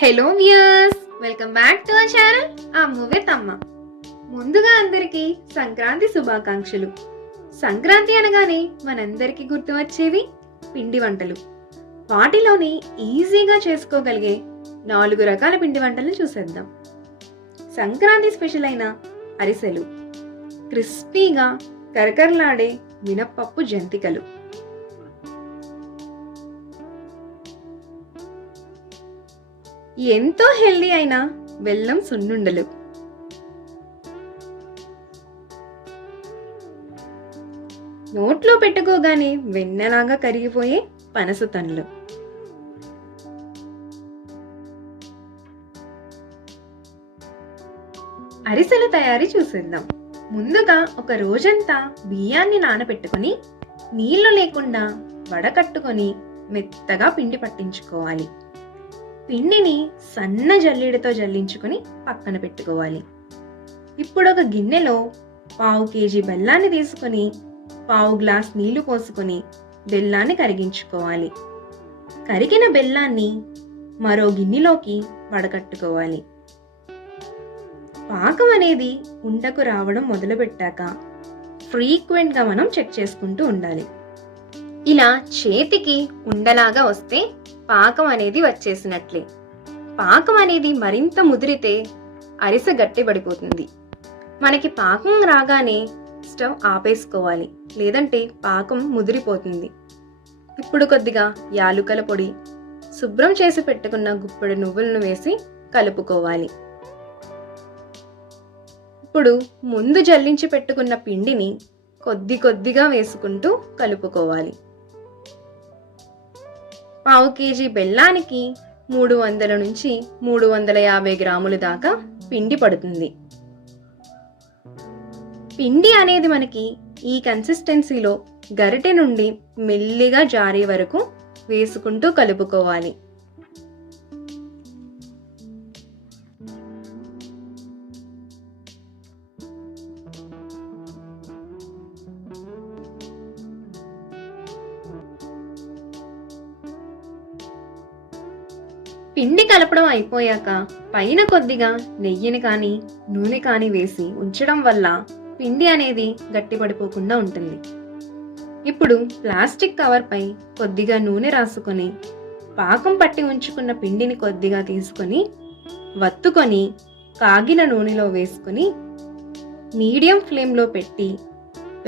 Hello viewers, welcome back to our channel Ammu with అమ్మ. ముందుగా అందరికీ సంక్రాంతి శుభాకాంక్షలు. సంక్రాంతి అనగానే మనందరికీ గుర్తు వచ్చేవి పిండి వంటలు. వాటిలోని ఈజీగా చేసుకోగలిగే 4 రకాల పిండి వంటలను చూసేద్దాం. సంక్రాంతి స్పెషల్ అయిన అరిసెలు, క్రిస్పీగా కరకరలాడే మినప్పప్పు జంతికలు, ఎంతో హెల్దీ అయిన బెల్లం సున్నుండలు, నోట్లో పెట్టుకోగానే వెన్నలాగా కరిగిపోయే పనస తన్నులు. అరిసెల తయారీ చూసేద్దాం. ముందుగా ఒక రోజంతా బియ్యాన్ని నానబెట్టుకొని నీళ్లు లేకుండా వడకట్టుకొని మెత్తగా పిండి పట్టించుకోవాలి. పిండిని సన్న జల్లెడతో జల్లించుకొని పక్కన పెట్టుకోవాలి. ఇప్పుడు ఒక గిన్నెలో 1/2 కేజీ బెల్లాన్ని తీసుకొని 1/2 గ్లాస్ నీళ్లు పోసుకొని బెల్లాన్ని కరిగించుకోవాలి. కరిగిన బెల్లాన్ని మరో గిన్నెలోకి వడకట్టుకోవాలి. పాకం అనేది ఉండకు రావడం మొదలుపెట్టాక ఫ్రీక్వెంట్గా మనం చెక్ చేసుకుంటూ ఉండాలి. ఇలా చేతికి ఉండలాగా వస్తే పాకం అనేది వచ్చేసినట్లే. పాకం అనేది మరింత ముదిరితే అరిసె గట్టిపడిపోతుంది. మనకి పాకం రాగానే స్టవ్ ఆపేసుకోవాలి, లేదంటే పాకం ముదిరిపోతుంది. ఇప్పుడు కొద్దిగా యాలుకల పొడి, శుభ్రం చేసి పెట్టుకున్న గుప్పెడు నువ్వులను వేసి కలుపుకోవాలి. ఇప్పుడు ముందు జల్లించి పెట్టుకున్న పిండిని కొద్దిగా వేసుకుంటూ కలుపుకోవాలి. 1/2 కేజీ బెల్లానికి 300 నుంచి 350 గ్రాముల దాకా పిండి పడుతుంది. పిండి అనేది మనకి ఈ కన్సిస్టెన్సీలో గరిటె నుండి మెల్లిగా జారే వరకు వేసుకుంటూ కలుపుకోవాలి. పిండి కలపడం అయిపోయాక పైన కొద్దిగా నెయ్యిని కానీ నూనె కానీ వేసి ఉంచడం వల్ల పిండి అనేది గట్టిపడిపోకుండా ఉంటుంది. ఇప్పుడు ప్లాస్టిక్ కవర్పై కొద్దిగా నూనె రాసుకొని పాకం పట్టి ఉంచుకున్న పిండిని కొద్దిగా తీసుకొని వత్తుకొని కాగిన నూనెలో వేసుకొని మీడియం ఫ్లేమ్లో పెట్టి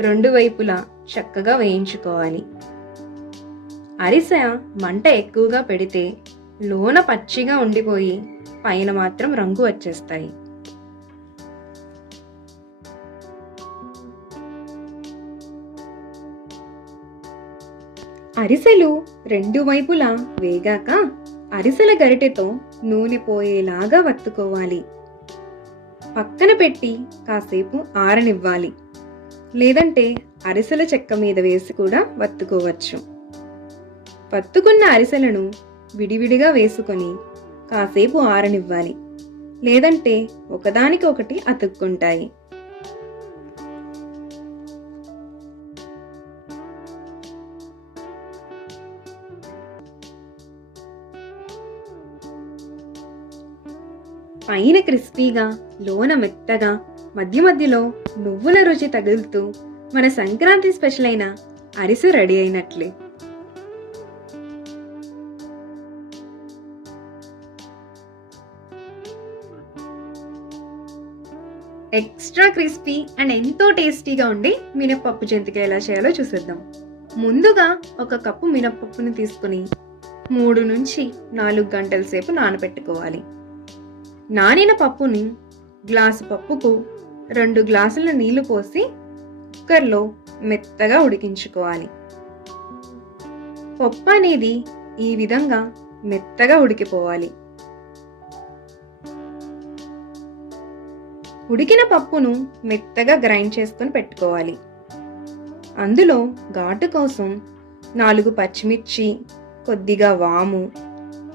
2 వైపులా చక్కగా వేయించుకోవాలి. అరిసె మంట ఎక్కువగా పెడితే లోన పచ్చిగా ఉండిపోయి పైన మాత్రం రంగు వచ్చేస్తాయి. అరిసెలు 2 వైపులా వేగాక అరిసెల గరిటెతో నూనె పోయేలాగా వత్తుకోవాలి. పక్కన పెట్టి కాసేపు ఆరనివ్వాలి, లేదంటే అరిసెల చెక్క మీద వేసి కూడా వత్తుకోవచ్చు. వత్తుకున్న అరిసెలను విడివిడిగా వేసుకొని కాసేపు ఆరనివ్వాలి, లేదంటే ఒకదానికి ఒకటి అతుక్కుంటాయి. పైన క్రిస్పీగా, లోన మెత్తగా, మధ్య మధ్యలో నువ్వుల రుచి తగులుతూ మన సంక్రాంతి స్పెషల్ అయిన అరిసె రెడీ అయినట్లే. ఎక్స్ట్రా క్రిస్పీ అండ్ ఎంతో టేస్టీగా ఉండి మినప్పప్పు జంతిక ఎలా చేయాలో చూసేద్దాం. ముందుగా 1 కప్పు మినప్పప్పుని తీసుకుని 3 నుంచి 4 గంటల సేపు నానబెట్టుకోవాలి. నానిన పప్పుని గ్లాసు పప్పుకు 2 గ్లాసుల నీళ్లు పోసి కుక్కర్లో మెత్తగా ఉడికించుకోవాలి. పప్పు అనేది ఈ విధంగా మెత్తగా ఉడికిపోవాలి. ఉడికిన పప్పును మెత్తగా గ్రైండ్ చేసుకొని పెట్టుకోవాలి. అందులో ఘాటు కోసం 4 పచ్చిమిర్చి, కొద్దిగా వాము,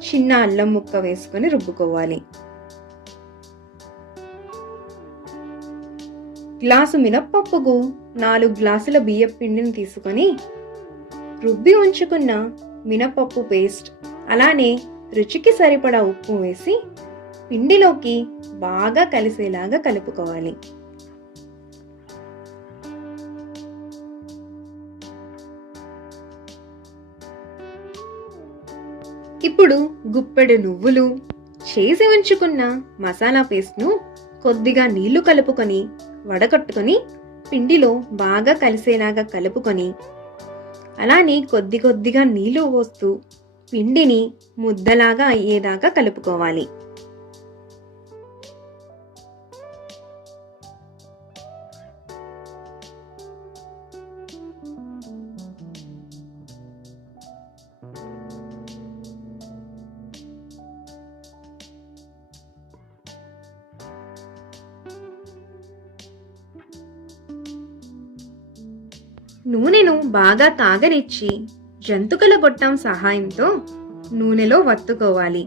చిన్న అల్లం ముక్క వేసుకొని రుబ్బుకోవాలి. గ్లాసు మినప్పప్పుకు 4 గ్లాసుల బియ్యం పిండిని తీసుకొని రుబ్బి ఉంచుకున్న మినపప్పు పేస్ట్, అలానే రుచికి సరిపడా ఉప్పు వేసి పిండిలోకి బాగా కలిసేలాగా కలుపుకోవాలి. ఇప్పుడు గుప్పెడు నువ్వులు, చేసి ఉంచుకున్న మసాలా పేస్ట్ను కొద్దిగా నీళ్లు కలుపుకొని వడకట్టుకొని పిండిలో బాగా కలిసేలాగా కలుపుకొని అలానే కొద్ది కొద్దిగా నీళ్లు పోస్తూ పిండిని ముద్దలాగా అయ్యేదాకా కలుపుకోవాలి. నూనెను బాగా తాగనిచ్చి జంతుకల గొట్టం సహాయంతో నూనెలో వత్తుకోవాలి.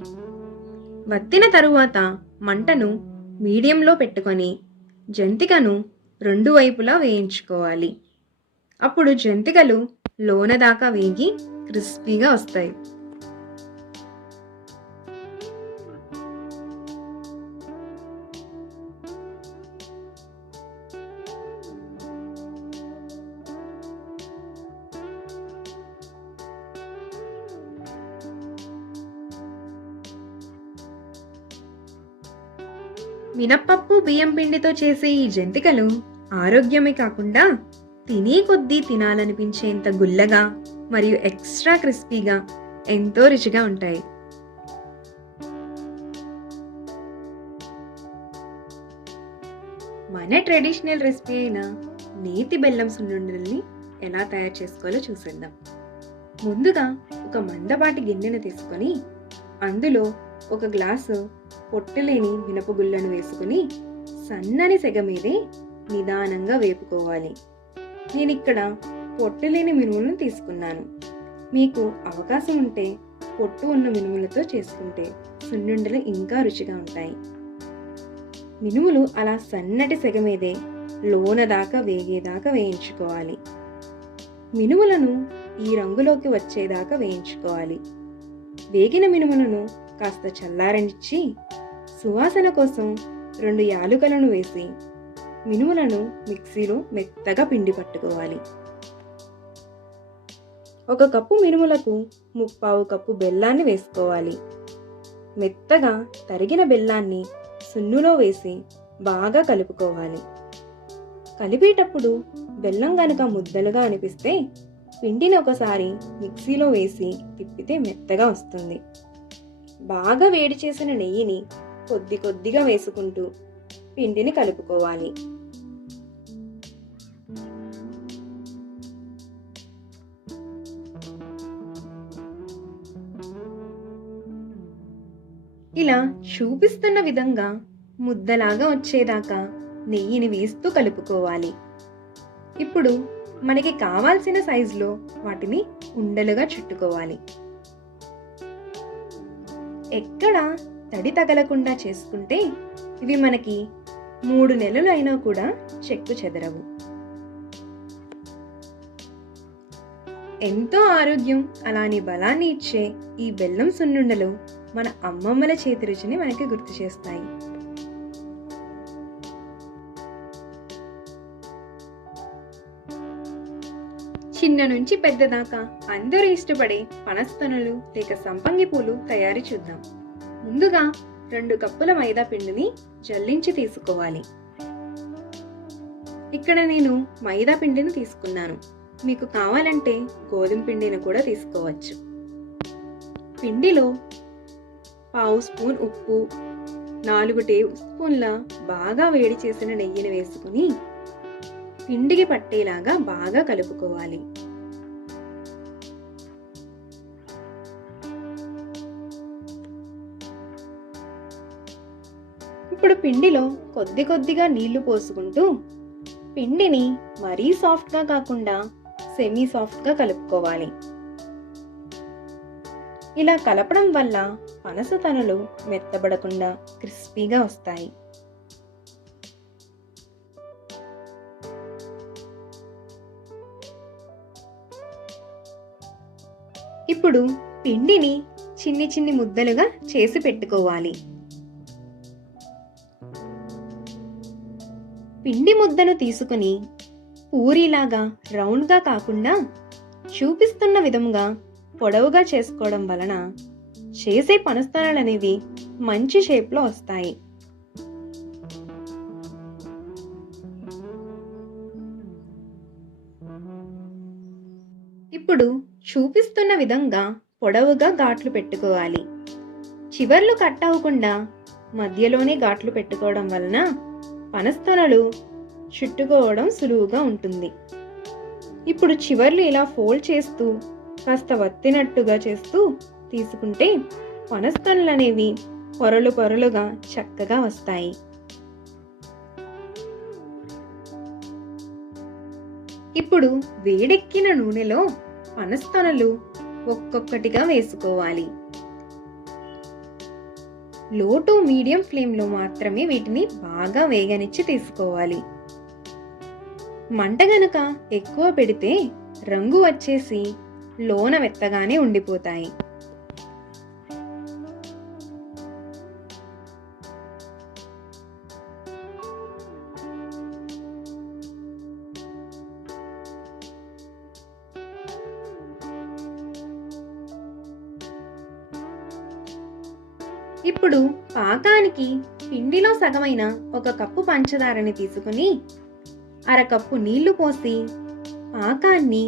వత్తిన తరువాత మంటను మీడియంలో పెట్టుకొని జంతికను రెండు వైపులా వేయించుకోవాలి. అప్పుడు జంతికలు లోన దాకా వేగి క్రిస్పీగా వస్తాయి. మినప్పప్పు బియ్యం పిండితో చేసే ఈ జంతికలు ఆరోగ్యమే కాకుండా తినే కొద్దీ తినాలనిపించేంత గుల్లగా మరియు ఎక్స్ట్రా క్రిస్పీగా ఎంతో రుచిగా ఉంటాయి. మన ట్రెడిషనల్ రెసిపీ అయిన నేతి బెల్లం సున్నుండల్ని ఎలా తయారు చేసుకోవాలో చూసేద్దాం. ముందుగా ఒక మందపాటి గిన్నెను తీసుకొని అందులో ఒక గ్లాసు పొట్టులేని మినపగుళ్ళను వేసుకుని సన్నని సెగ మీదే నిదానంగా వేపుకోవాలి. నేనిక్కడ పొట్టులేని మినుములను తీసుకున్నాను. మీకు అవకాశం ఉంటే పొట్టు ఉన్న మినుములతో చేసుకుంటే సున్నుండలు ఇంకా రుచిగా ఉంటాయి. మినుములు అలా సన్నటి సెగ మీదే లోన దాకా వేగేదాకా వేయించుకోవాలి. మినుములను ఈ రంగులోకి వచ్చేదాకా వేయించుకోవాలి. వేగిన మినుములను కాస్త చల్లారనిచ్చి సువాసన కోసం 2 యాలుకలను వేసి మినుములను మిక్సీలో మెత్తగా పిండి పట్టుకోవాలి. 1 కప్పు మినుములకు 3/4 కప్పు బెల్లాన్ని వేసుకోవాలి. మెత్తగా తరిగిన బెల్లాన్ని సున్నులో వేసి బాగా కలుపుకోవాలి. కలిపేటప్పుడు బెల్లం గనుక ముద్దలుగా అనిపిస్తే పిండిని ఒకసారి మిక్సీలో వేసి తిప్పితే మెత్తగా వస్తుంది. బాగా వేడి చేసిన నెయ్యిని కొద్ది కొద్దిగా వేసుకుంటూ పిండిని కలుపుకోవాలి. ఇలా చూపిస్తున్న విధంగా ముద్దలాగా వచ్చేదాకా నెయ్యిని వేస్తూ కలుపుకోవాలి. ఇప్పుడు మనకి కావాల్సిన సైజులో వాటిని ఉండలుగా చుట్టుకోవాలి. ఎక్కడ తడి తగలకుండా చేసుకుంటే ఇవి మనకి 3 నెలలు అయినా కూడా చెక్కు చెదరవు. ఎంతో ఆరోగ్యం అలానే బలాన్ని ఇచ్చే ఈ బెల్లం సున్నుండలు మన అమ్మమ్మల చేతి రుచిని మనకి గుర్తు చేస్తాయి. చిన్న నుంచి పెద్ద దాకా అందరూ ఇష్టపడే పనస్తనులు లేక సంపంగి పూలు తయారీ చూద్దాం. ముందుగా 2 కప్పుల మైదా పిండిని జల్లించి తీసుకోవాలి. ఇక్కడ నేను మైదా పిండిని తీసుకున్నాను. మీకు కావాలంటే గోధుమ పిండిని కూడా తీసుకోవచ్చు. పిండిలో 1/2 స్పూన్ ఉప్పు, 4 టేబుల్ స్పూన్ల బాగా వేడి చేసిన నెయ్యిని వేసుకుని పిండికి పట్టేలాగా బాగా కలుపుకోవాలి. ఇప్పుడు పిండిలో కొద్ది కొద్దిగా నీళ్లు పోసుకుంటూ పిండిని మరీ సాఫ్ట్గా కాకుండా సెమీ సాఫ్ట్గా కలుపుకోవాలి. ఇలా కలపడం వల్ల పనస తనులు మెత్తబడకుండా క్రిస్పీగా వస్తాయి. ఇప్పుడు పిండిని చిన్ని చిన్ని ముద్దలుగా చేసి పెట్టుకోవాలి. పిండి ముద్దను తీసుకుని పూరీలాగా రౌండ్గా కాకుండా చూపిస్తున్న విధంగా పొడవుగా చేసుకోవడం వలన చేసే పనస్తనాలు అనేవి మంచి షేప్లో వస్తాయి. ఇప్పుడు చూపిస్తున్న విధంగా పొడవుగా ఘాట్లు పెట్టుకోవాలి. చివర్లు కట్ అవ్వకుండా మధ్యలోనే ఘాట్లు పెట్టుకోవడం వలన పనస్తనలు చుట్టుకోవడం సులువుగా ఉంటుంది. ఇప్పుడు చివర్లు ఇలా ఫోల్డ్ చేస్తూ కాస్త వత్తినట్టుగా చేస్తూ తీసుకుంటే పనస్తనలు అనేవి పొరలు పొరలుగా చక్కగా వస్తాయి. ఇప్పుడు వేడెక్కిన నూనెలో పనస్తనలు ఒక్కొక్కటిగా వేసుకోవాలి. లో టు మీడియం ఫ్లేమ్లో మాత్రమే వీటిని బాగా వేగనిచ్చి తీసుకోవాలి. మంట గనక ఎక్కువ పెడితే రంగు వచ్చేసి లోన మెత్తగానే ఉండిపోతాయి. ఇప్పుడు పాకానికి పిండిలో సగమైన 1 కప్పు పంచదారని తీసుకుని అరకప్పు నీళ్లు పోసి పాకాన్ని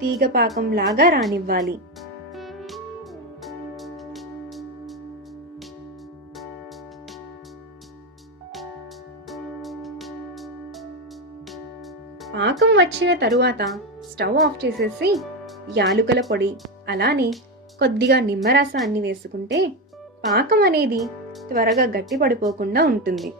తీగ పాకంలాగా రానివ్వాలి. పాకం వచ్చిన తరువాత స్టవ్ ఆఫ్ చేసేసి యాలుకల పొడి అలానే కొద్దిగా నిమ్మరసాన్ని వేసుకుంటే పాకం అనేది త్వరగా గట్టిపడిపోకుండా ఉంటుంది.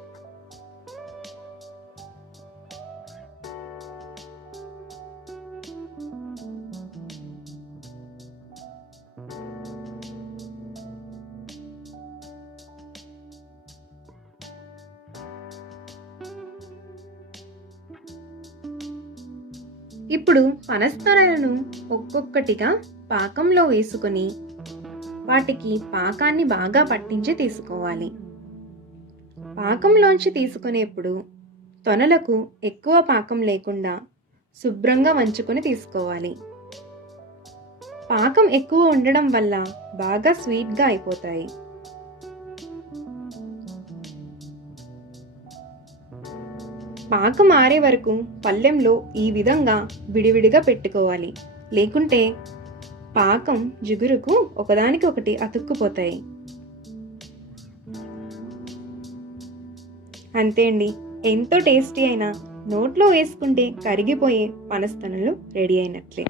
ఇప్పుడు పనస్తనాలను ఒక్కొక్కటిగా పాకంలో వేసుకొని వాటికి పాకాన్ని బాగా పట్టించి తీసుకోవాలి. పాకంలోంచి తీసుకునేప్పుడు తొనలకు ఎక్కువ పాకం లేకుండా శుభ్రంగా వంచుకొని తీసుకోవాలి. పాకం ఎక్కువ ఉండడం వల్ల బాగా స్వీట్గా అయిపోతాయి. పాకం ఆరే వరకు పళ్ళెంలో ఈ విధంగా విడివిడిగా పెట్టుకోవాలి. లేకుంటే పాకం జిగురుకు ఒకదానికి ఒకటి అతుక్కుపోతాయి. అంతే అండి, ఎంతో టేస్టీ అయిన నోట్లో వేసుకుంటే కరిగిపోయే పనస్తనలు రెడీ అయినట్లే.